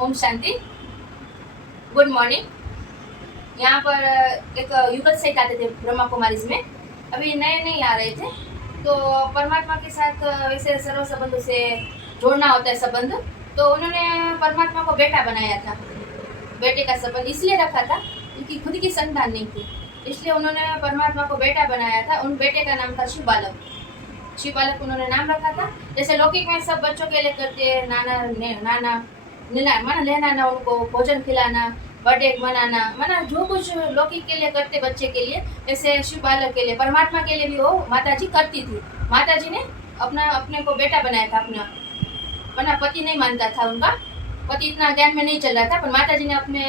Om Shanti. Good morning. यहाँ पर एक युगल सेठ आते थे ब्रह्मा कुमारीज में, अभी नए नए आ रहे थे। तो परमात्मा के साथ वैसे सर्व संबंधों से जोड़ना होता है संबंध। तो उन्होंने परमात्मा को बेटा बनाया था। बेटे का संबंध इसलिए रखा था क्योंकि खुद की संतान नहीं थी, इसलिए उन्होंने परमात्मा को बेटा बनाया था। उन बेटे का नाम था शिव बालक। शिव बालक उन्होंने नाम रखा था। जैसे लौकिक में सब बच्चों के लिए करते हैं, नाना माना लेना, उनको भोजन खिलाना, बर्थडे मनाना, माना जो कुछ लौकिक के लिए करते बच्चे के लिए, वैसे शिव बालक के लिए, परमात्मा के लिए भी वो माता जी करती थी। माता जी ने अपने को बेटा बनाया था। अपना पति नहीं मानता था, उनका पति इतना ज्ञान में नहीं चल रहा था, पर माता जी ने अपने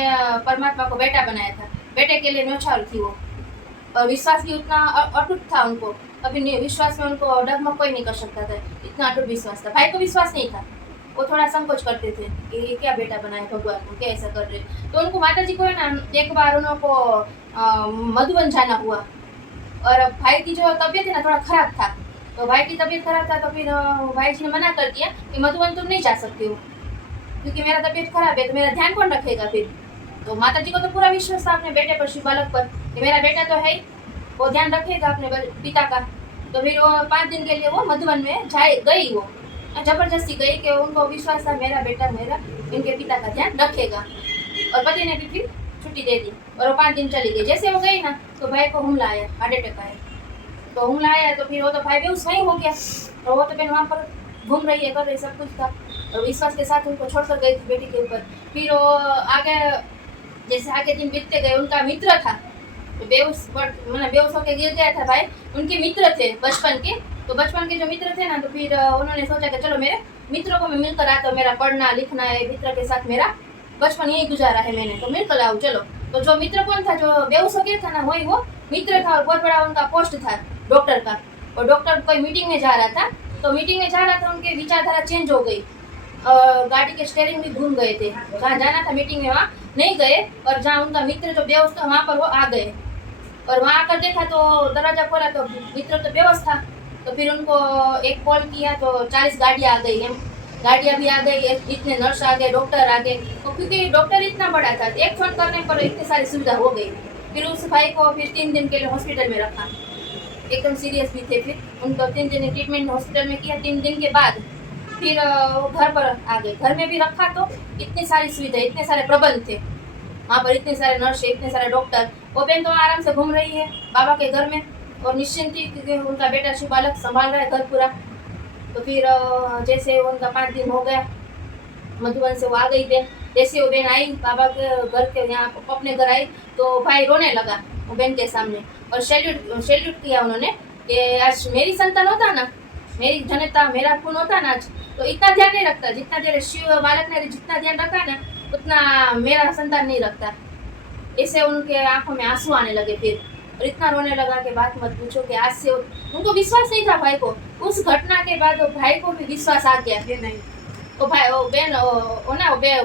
परमात्मा को बेटा बनाया था। बेटे के लिए न्योछावर थी वो, और विश्वास भी उतना अटूट था उनको। कभी विश्वास में उनको डगमग कोई नहीं कर सकता था, इतना अटूट विश्वास था। भाई को विश्वास नहीं था, वो थोड़ा संकोच करते थे कि ये क्या बेटा बनाए भगवान को, क्या ऐसा कर रहे। तो उनको माता जी को है ना, एक बार उनको मधुबन जाना हुआ, और भाई की जो तबीयत है ना थोड़ा खराब था। तो भाई की तबीयत खराब था, तो फिर भाई जी ने मना कर दिया कि मधुबन तुम नहीं जा सकते हो, क्योंकि मेरा तबीयत खराब है, तो मेरा ध्यान कौन रखेगा फिर। तो माता जी को तो पूरा विश्वास था अपने बेटे पर, शिव बालक पर, कि मेरा बेटा तो है, वो ध्यान रखेगा अपने पिता का। तो फिर वो 5 दिन के लिए वो मधुबन में गई, वो जबरदस्ती गई, कि उनको विश्वास था मेरा बेटा इनके पिता का ध्यान रखेगा। और पति ने भी फिर छुट्टी दे दी, और वो 5 दिन चली गई। जैसे वो गई ना, तो भाई को हमला आया, हार्ट अटैक आया। तो हमला आया तो फिर वो तो भाई बेहोश वहीं हो गया, और वो तो बहन वहाँ पर घूम रही है, कर रही, सब कुछ था, और विश्वास के साथ उनको छोड़कर गई थी बेटी के ऊपर। फिर वो आगे जैसे आगे दिन बीतते गए, उनका मित्र था, तो बेहोश होकर गिर गया था भाई। उनके मित्र थे बचपन के, तो बचपन के जो मित्र थे ना, तो फिर उन्होंने सोचा कि चलो मेरे मित्रों को मैं मिलकर आता हूँ, मेरा पढ़ना लिखना है, मित्र के साथ मेरा बचपन यही गुजारा है मैंने, तो मिलकर आओ चलो। तो जो मित्र कौन था, जो बेहोश हो गया था ना, वही वो मित्र था, और बहुत बड़ा उनका पोस्ट था डॉक्टर का। और डॉक्टर कोई मीटिंग में जा रहा था, तो मीटिंग में जा रहा था, उनकी विचारधारा चेंज हो गई, गाड़ी के स्टेयरिंग भी घूम गए थे। जहाँ जाना था मीटिंग में वहाँ नहीं गए, और जहाँ उनका मित्र जो बेहोश था वहाँ पर वो आ गए। और वहाँ आकर देखा तो दरवाजा खोला तो मित्र तो बेहोश था। तो फिर उनको एक कॉल किया तो 40 गाड़ियाँ आ गई, गाड़ियाँ भी आ गई, इतने नर्स आ गए, डॉक्टर आ गए। तो क्योंकि डॉक्टर इतना बड़ा था, एक फोन करने पर इतनी सारी सुविधा हो गई। फिर उस भाई को फिर 3 दिन के लिए हॉस्पिटल में रखा, एकदम सीरियस भी थे। फिर उनको 3 दिन ट्रीटमेंट हॉस्पिटल में किया। 3 दिन के बाद फिर वो घर पर आ गए। घर में भी रखा तो इतनी सारी सुविधा, इतने सारे प्रबंध थे वहाँ पर, इतने सारे नर्स, इतने सारे डॉक्टर। वो बहन तो आराम से घूम रही है बाबा के घर में, और निश्चिंत थी क्योंकि उनका बेटा शिव बालक संभाल रहा है घर पूरा। तो फिर जैसे उनका 5 दिन हो गया, मधुबन से वो आ गई बहन। जैसे वो बहन आई बाबा के घर के यहाँ अपने घर आई, तो भाई रोने लगा वो बहन के सामने, और सैल्यूट किया उन्होंने कि आज मेरी संतान होता ना, मेरी जनता, मेरा खून होता ना आज, तो इतना ध्यान नहीं रखता जितना तेरे शिव बालक ने जितना ध्यान रखा ना, उतना मेरा संतान नहीं रखता। ऐसे उनके आंखों में आंसू आने लगे फिर, और इतना रोने लगा कि बात मत पूछो, कि आज से उनको विश्वास नहीं था भाई को। उस घटना के बाद भाई को भी विश्वास आ गया फिर नहीं, तो भाई वो बहन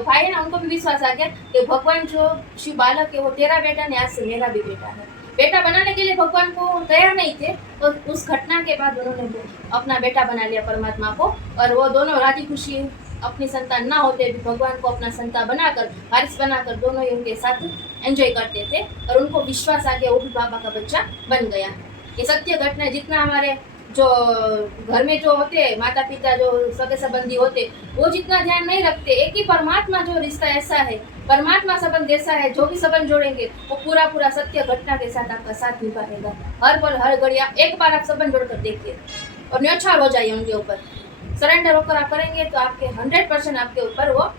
भाई है ना, उनको भी विश्वास आ गया कि भगवान जो शिव बालक है वो तेरा बेटा नहीं, आज से मेरा भी बेटा है। बेटा बनाने के लिए भगवान को तैयार नहीं थे, तो उस घटना के बाद उन्होंने अपना बेटा बना लिया परमात्मा को। और वो दोनों राजी खुशी अपनी संतान ना होते भी भगवान को अपना संतान बनाकर, वारिस बनाकर, दोनों ही उनके साथ एंजॉय करते थे। और उनको विश्वास आ गया वो भी बाबा का बच्चा बन गया। ये सत्य घटना है। जितना हमारे जो घर में जो होते माता पिता, जो सगे संबंधी होते, वो जितना ध्यान नहीं रखते, एक ही परमात्मा जो रिश्ता ऐसा है, परमात्मा संबंध ऐसा है, जो भी संबंध जोड़ेंगे वो पूरा पूरा सत्य घटना के साथ आपका साथ निभाएगा। हर पल हर घड़ी आप एक बार आप संबंध जोड़कर देखिए, और न्योछावर हो जाइए उनके ऊपर, सरेंडर होकर आप करेंगे तो आपके 100% आपके ऊपर वो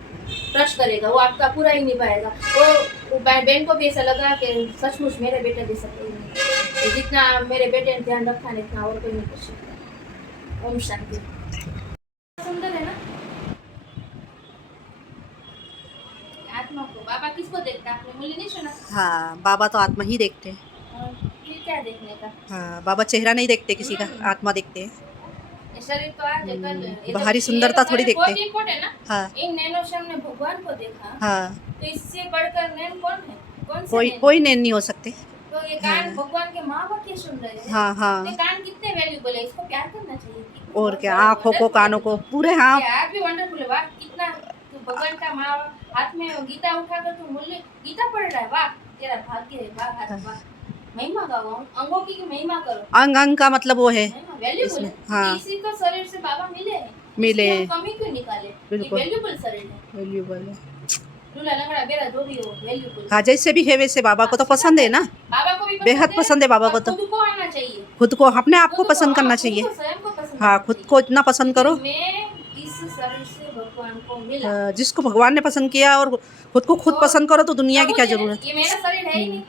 ट्रस्ट करेगा, वो आपका पूरा ही निभाएगा। वो बहन को भी ऐसा लगा कि सचमुच मेरे बेटे जैसा कोई नहीं, जितना मेरे बेटे ने ध्यान रखा नहीं इतना और कोई नहीं कर सकता। ओम शांति। सुंदर है ना आत्मा को। बाबा किसको देखता है, आपने मूल्य नहीं सुना? हाँ, बाबा तो आत्मा ही देखते हैं। फिर क्या देखने का? हाँ, बाबा चेहरा नहीं देखते किसी का, आत्मा देखते हैं। शरीर तो आज कल बाहरी सुंदरता थोड़ी देखते। बहुत इम्पोर्टेंट है ना। हाँ इन नैनो श्याम ने भगवान को देखा, हाँ, तो इससे बढ़कर नैन कौन है? कौन से कोई नैन? कोई नैन नहीं हो सकते। तो ये कान हाँ भगवान के माँ बाप ये सुन रहे हैं। हाँ ये हाँ, कान कितने वैल्यूबल है, इसको प्यार करना चाहिए। और क्या, आँखों को कानों को पूरे, हाँ यार भी वंडरफुल है। वाह कितना भगवान का माँ हाथ में गीता उठाकर तू मूल्य गीता पढ़ रहा है, वाह तेरा भाग्य है, वाह वाह वाह। महिमा गाओ, अंगों की महिमा करो। अंग अंग का मतलब वो है वैल्यूबल इसमें, है, हाँ। इसी को शरीर से बाबा मिले हैं, मिले, इसलिए हम कमी क्यों निकाले? ये बिल्कुल वैल्यूबल शरीर है, वैल्यूबल है। लूला लंगड़ा बेरा जो भी हो वैल्यूबल। हाँ, जैसे भी है वैसे बाबा को तो पसंद है ना, बाबा को भी बेहद पसंद है बाबा को। तो खुद को आना चाहिए, खुद को, अपने आप को खुद को, पसंद करना हाँ, चाहिए। खुद को स्वयं को पसंद हाँ, करना खुद चाहिए। को इतना पसंद करो। कि मैं इस शरीर से भगवान को मिला, जिसको भगवान ने पसंद किया और खुद को खुद तो पसंद करो तो दुनिया की प्रभु क्या देन है, जरूरत ये मेरा शरीर है ही नहीं, है।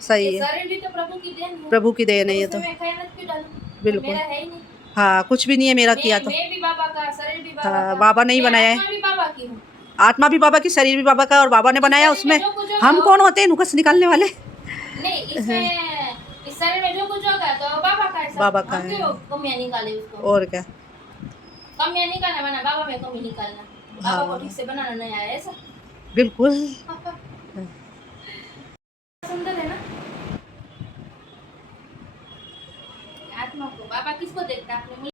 सही ये है, शरीर भी तो प्रभु की देन है, प्रभु की देन है ये उसमें तो, मैं खयानत क्यों डालूं? बिल्कुल। मेरा है ही नहीं। हाँ, कुछ भी नहीं है मेरा किया तो। मैं भी बाबा का, शरीर भी बाबा हाँ, का, बाबा ने ही मैं बनाया है। आत्मा भी बाबा की हूँ। आत्मा भी बाबा की, शरीर भी बाबा का, और बाबा ने बनाया इस शरीर उसमें। में जो कुछ होगा, हम कौन होते हैं नुकस निकालने वाले? नहीं, इसमें इस शरीर में जो कुछ होगा तो बाबा का है सब। बाबा का हम है, क्यों कमियां निकाले उसको? और क्या। कमियां निकालना माना बाबा में कमी निकालना, बाबा को हाँ, ठीक से बनाना नहीं आया ऐसा। बिल्कुल। सुंदर है ना आत्मा को। बाबा किसको देखता है? अपने